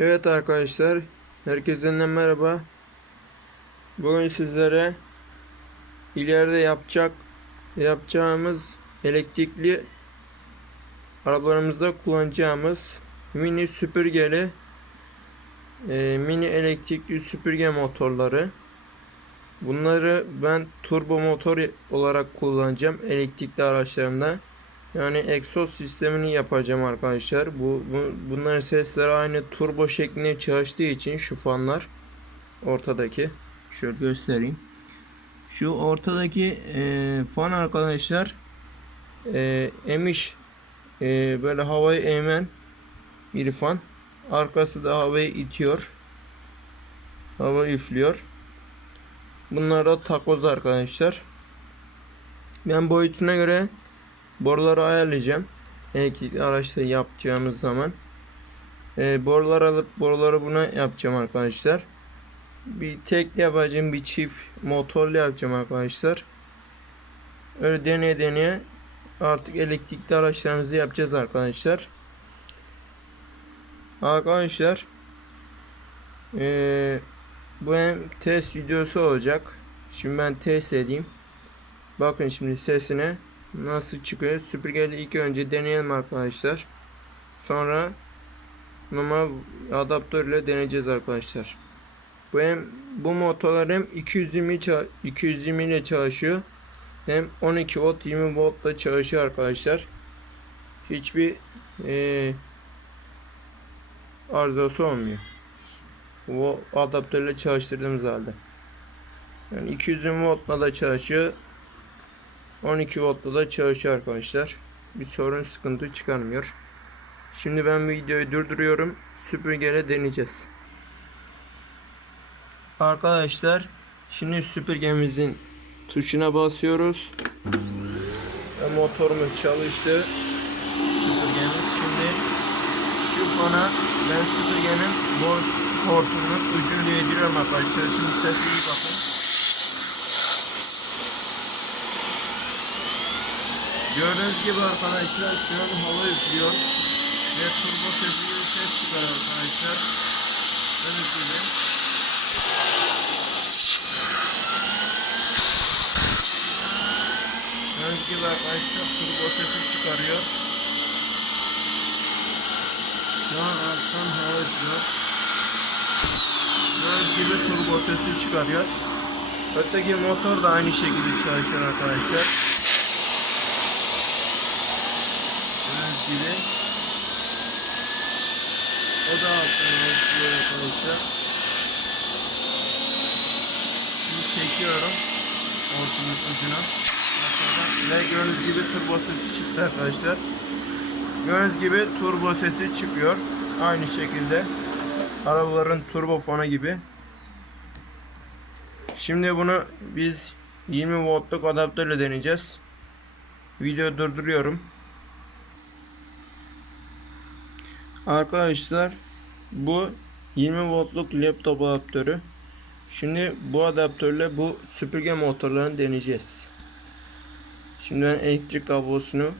Evet arkadaşlar, herkese merhaba. Bugün sizlere ileride yapacak yapacağımız elektrikli arabalarımızda kullanacağımız mini süpürgeli e, mini elektrikli süpürge motorları. Bunları ben turbo motor olarak kullanacağım elektrikli araçlarımda. Yani egzoz sistemini yapacağım arkadaşlar. Bu, bu bunların sesleri aynı turbo şeklinde çalıştığı için şu fanlar ortadaki şöyle göstereyim. Şu ortadaki e, fan arkadaşlar e, emiş e, böyle havayı emen bir fan. Arkası da havayı itiyor. Hava üflüyor. Bunlar da takoz arkadaşlar. Ben boyutuna göre boruları ayarlayacağım. Elektrikli araçta yapacağımız zaman. E, borular alıp boruları buna yapacağım arkadaşlar. Bir tek yapacağım bir çift motorlu yapacağım arkadaşlar. Öyle deneye deneye artık elektrikli araçlarımızı yapacağız arkadaşlar. Arkadaşlar e, bu hem test videosu olacak. Şimdi ben test edeyim. Bakın şimdi sesine nasıl çıkıyor. Süpürgeyle ilk önce deneyelim arkadaşlar. Sonra normal adaptör ile deneyeceğiz arkadaşlar. Bu hem bu motorlar hem 220 ça- 220 ile çalışıyor. Hem 12 volt 20 voltla çalışıyor arkadaşlar. Hiçbir eee arızası olmuyor. Bu adaptörle çalıştırdığımız halde. Yani 220 voltla da çalışıyor. 12 voltla da çalışıyor arkadaşlar. Bir sorun sıkıntı çıkarmıyor. Şimdi ben videoyu durduruyorum. Süpürgeyle deneyeceğiz. Arkadaşlar şimdi süpürgemizin tuşuna basıyoruz. Ve motorumuz çalıştı. Süpürgemiz şimdi şu fana ben süpürgenin boş hortumunun ucunu yediriyorum arkadaşlar. Şimdi sesi iyi bakın. Gördüğünüz gibi arkadaşlar şu an hava üflüyor ve turbo sesi gibi ses çıkar arkadaşlar. Gördüğünüz gibi. Gördüğünüz gibi arkadaşlar turbo sesi çıkarıyor. Şu an alttan hava üflüyor. Gördüğünüz gibi turbo sesi çıkarıyor. Öteki motor da aynı şekilde çalışıyor arkadaşlar. Gördüğünüz gibi. Yapıyor arkadaşlar. Şimdi çekiyorum. Hortumun ucuna. Aşağıdan. Ve gördüğünüz gibi turbo sesi çıktı arkadaşlar. Gördüğünüz gibi turbo sesi çıkıyor. Aynı şekilde. Arabaların turbo fonu gibi. Şimdi bunu biz 20 voltluk adaptörle deneyeceğiz. Video durduruyorum. Arkadaşlar bu 20 voltluk laptop adaptörü. Şimdi bu adaptörle bu süpürge motorlarını deneyeceğiz. Şimdi ben elektrik kablosunu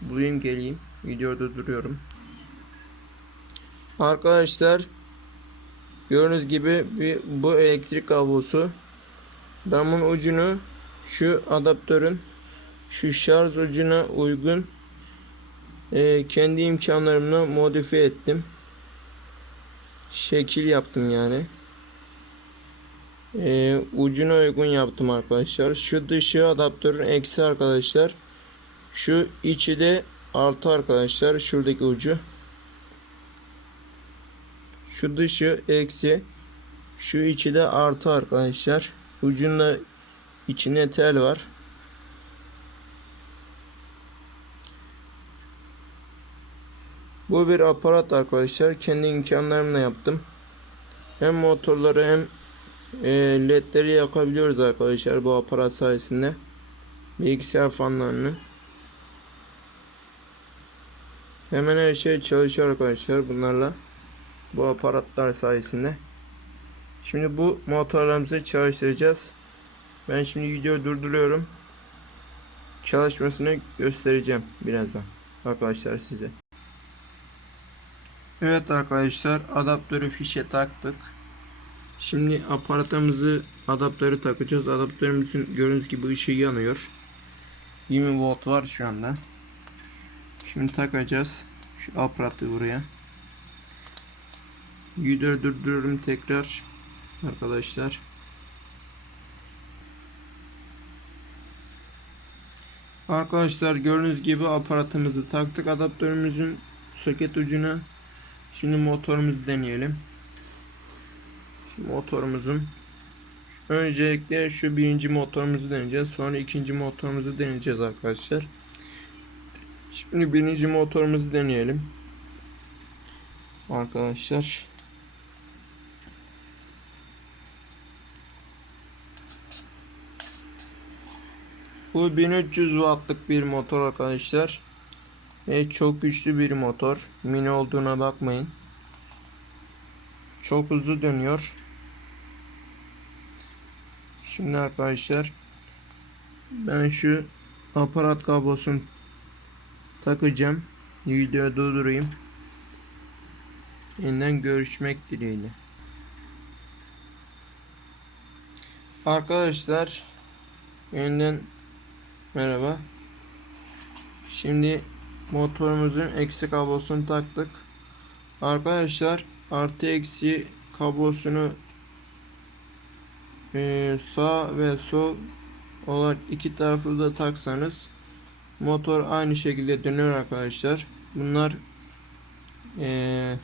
bulayım geleyim. Videoda duruyorum. Arkadaşlar gördüğünüz gibi bir, bu elektrik kablosu damın ucunu şu adaptörün şu şarj ucuna uygun e, kendi imkanlarımla modifiye ettim. Şekil yaptım yani. E, ucuna uygun yaptım arkadaşlar. Şu dışı adaptörün eksi arkadaşlar. Şu içi de artı arkadaşlar. Şuradaki ucu. Şu dışı eksi. Şu içi de artı arkadaşlar. Ucunda içine tel var. Bu bir aparat arkadaşlar. Kendi imkanlarımla yaptım. Hem motorları hem e, ledleri yakabiliyoruz arkadaşlar bu aparat sayesinde. Bilgisayar fanlarını. Hemen her şey çalışıyor arkadaşlar bunlarla. Bu aparatlar sayesinde. Şimdi bu motorlarımızı çalıştıracağız. Ben şimdi videoyu durduruyorum. Çalışmasını göstereceğim birazdan arkadaşlar size. Evet arkadaşlar adaptörü fişe taktık. Şimdi aparatımızı adaptörü takacağız. Adaptörümüzün gördüğünüz gibi ışığı yanıyor. 20 volt var şu anda. Şimdi takacağız. Şu aparatı buraya. Videoyu durduruyorum tekrar. Arkadaşlar. Arkadaşlar gördüğünüz gibi aparatımızı taktık adaptörümüzün soket ucuna. Şimdi motorumuzu deneyelim. Şimdi motorumuzun öncelikle şu birinci motorumuzu deneyeceğiz. Sonra ikinci motorumuzu deneyeceğiz arkadaşlar. Şimdi birinci motorumuzu deneyelim. Arkadaşlar. Bu 1300 wattlık bir motor arkadaşlar. Ve çok güçlü bir motor. Mini olduğuna bakmayın. Çok hızlı dönüyor. Şimdi arkadaşlar ben şu aparat kablosunu takacağım. Videoyu durdurayım. Yeniden görüşmek dileğiyle. Arkadaşlar yeniden merhaba. Şimdi motorumuzun eksi kablosunu taktık. Arkadaşlar artı eksi kablosunu eee, sağ ve sol olarak iki taraflı da taksanız motor aynı şekilde dönüyor arkadaşlar. Bunlar eee,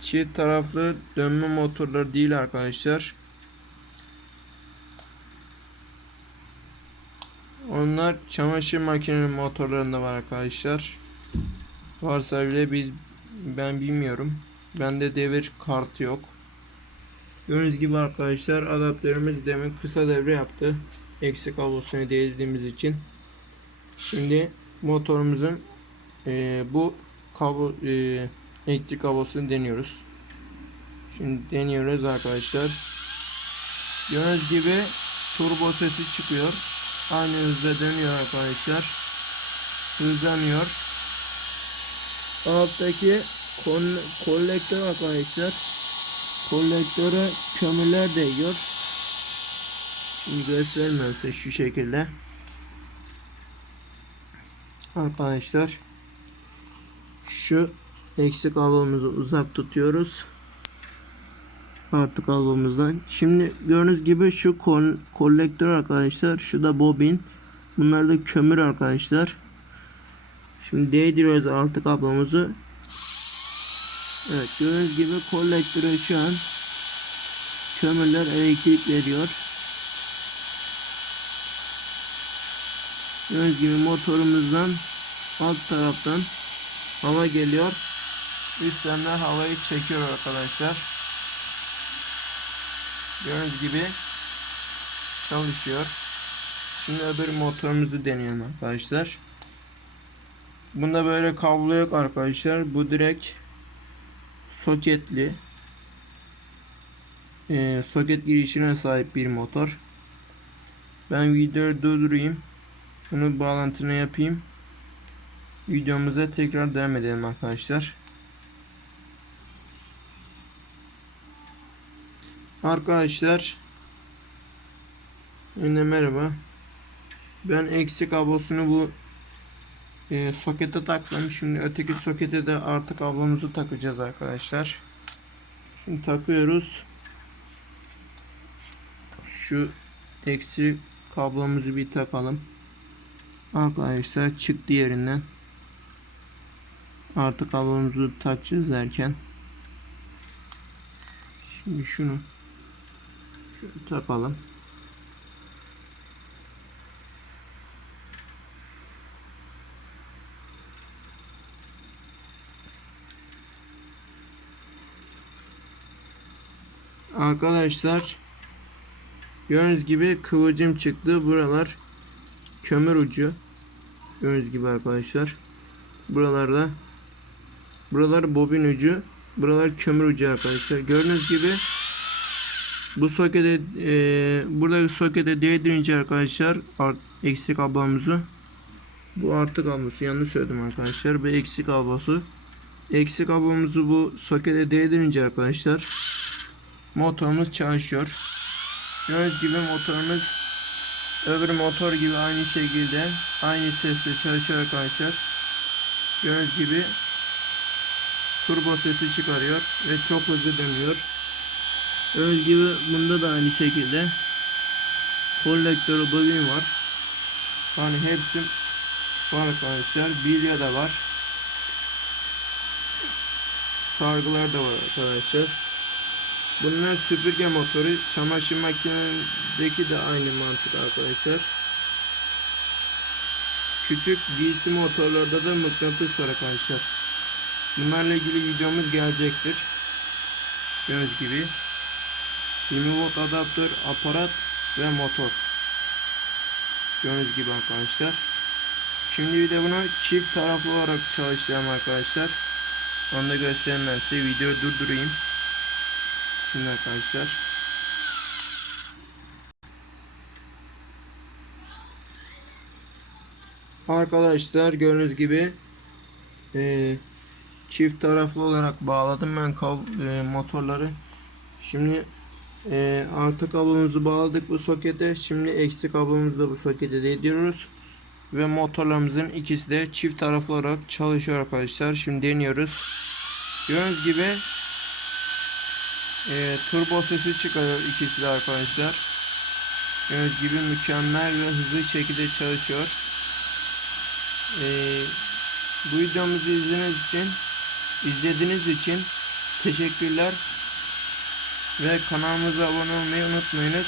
çift taraflı dönme motorları değil arkadaşlar. Onlar çamaşır makinenin motorlarında var arkadaşlar. Varsa bile biz ben bilmiyorum. Bende devir kartı yok. Gördüğünüz gibi arkadaşlar adaptörümüz demin kısa devre yaptı. Eksik kablosunu değdirdiğimiz için. Şimdi motorumuzun eee, bu kablo eee, elektrik kablosunu deniyoruz. Şimdi deniyoruz arkadaşlar. Gördüğünüz gibi turbo sesi çıkıyor. Aynı hızda dönüyor arkadaşlar. Hızlanıyor. Alttaki kolektör arkadaşlar. Kolektöre kömürler değiyor. Şimdi göstermezse şu şekilde. Arkadaşlar şu eksik kablomuzu uzak tutuyoruz. Artı kablomuzdan. Şimdi gördüğünüz gibi şu kol kolektör arkadaşlar. Şu da bobin. Bunlar da kömür arkadaşlar. Şimdi değdiriyoruz artı kablomuzu. Evet gördüğünüz gibi kolektöre şu an kömürler elektrik veriyor. Gördüğünüz gibi motorumuzdan alt taraftan hava geliyor. Üstten de havayı çekiyor arkadaşlar. Gördüğünüz gibi çalışıyor. Şimdi öbür motorumuzu deneyelim arkadaşlar. Bunda böyle kablo yok arkadaşlar. Bu direkt soketli. Ee, soket girişine sahip bir motor. Ben videoyu durdurayım. Bunu bağlantını yapayım. Videomuza tekrar devam edelim arkadaşlar. Arkadaşlar yine merhaba. Ben eksi kablosunu bu e, sokete taktım. Şimdi öteki sokete de artık kablomuzu takacağız arkadaşlar. Şimdi takıyoruz. Şu eksi kablomuzu bir takalım. Arkadaşlar çıktı yerinden. Artık kablomuzu takacağız derken. Şimdi şunu takalım. Arkadaşlar gördüğünüz gibi kıvılcım çıktı. Buralar kömür ucu. Gördüğünüz gibi arkadaşlar. Buralarda buralar bobin ucu. Buralar kömür ucu arkadaşlar. Gördüğünüz gibi bu sokete e, buradaki sokete değdirince arkadaşlar art, eksik kablomuzu Bu artı kablosu yanlış söyledim arkadaşlar. Bu eksi kablosu. Eksi kablomuzu bu sokete değdirince arkadaşlar motorumuz çalışıyor. Gördüğünüz gibi motorumuz öbür motor gibi aynı şekilde aynı sesle çalışıyor arkadaşlar. Gördüğünüz gibi turbo sesi çıkarıyor ve çok hızlı dönüyor. Gördüğünüz gibi bunda da aynı şekilde kolektörü bobin var. Yani hepsi var arkadaşlar. Bilya da var. Sargılar da var arkadaşlar. Bunlar süpürge motoru. Çamaşır makinesindeki de aynı mantık arkadaşlar. Küçük DC motorlarda da mıknatıs var arkadaşlar. Bunlarla ilgili videomuz gelecektir. Gördüğünüz gibi. 20 volt adaptör, aparat ve motor. Gördüğünüz gibi arkadaşlar. Şimdi bir de bunu çift taraflı olarak çalışacağım arkadaşlar. Onu da göstermem size. Videoyu durdurayım. Şimdi arkadaşlar. Arkadaşlar gördüğünüz gibi eee, çift taraflı olarak bağladım ben kab- eee, motorları. Şimdi eee, artı kablomuzu bağladık bu sokete. Şimdi eksi kablomuzu da bu sokete değdiriyoruz. Ve motorlarımızın ikisi de çift taraflı olarak çalışıyor arkadaşlar. Şimdi deniyoruz. Gördüğünüz gibi eee, turbo sesi çıkarıyor ikisi de arkadaşlar. Gördüğünüz gibi mükemmel ve hızlı şekilde çalışıyor. Eee, bu videomuzu izlediğiniz için izlediğiniz için teşekkürler ve kanalımıza abone olmayı unutmayınız.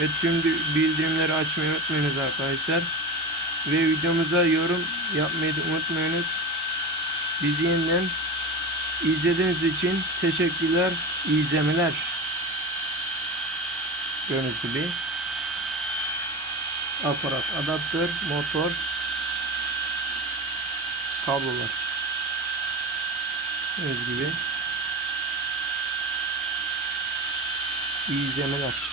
Ve tüm bi- bildirimleri açmayı unutmayınız arkadaşlar. Ve videomuza yorum yapmayı unutmayınız. Bizi yeniden izlediğiniz için teşekkürler izlemeler. Gibi. Aparat adaptör motor kablolar. Gördüğünüz gibi. İyi izlemeler.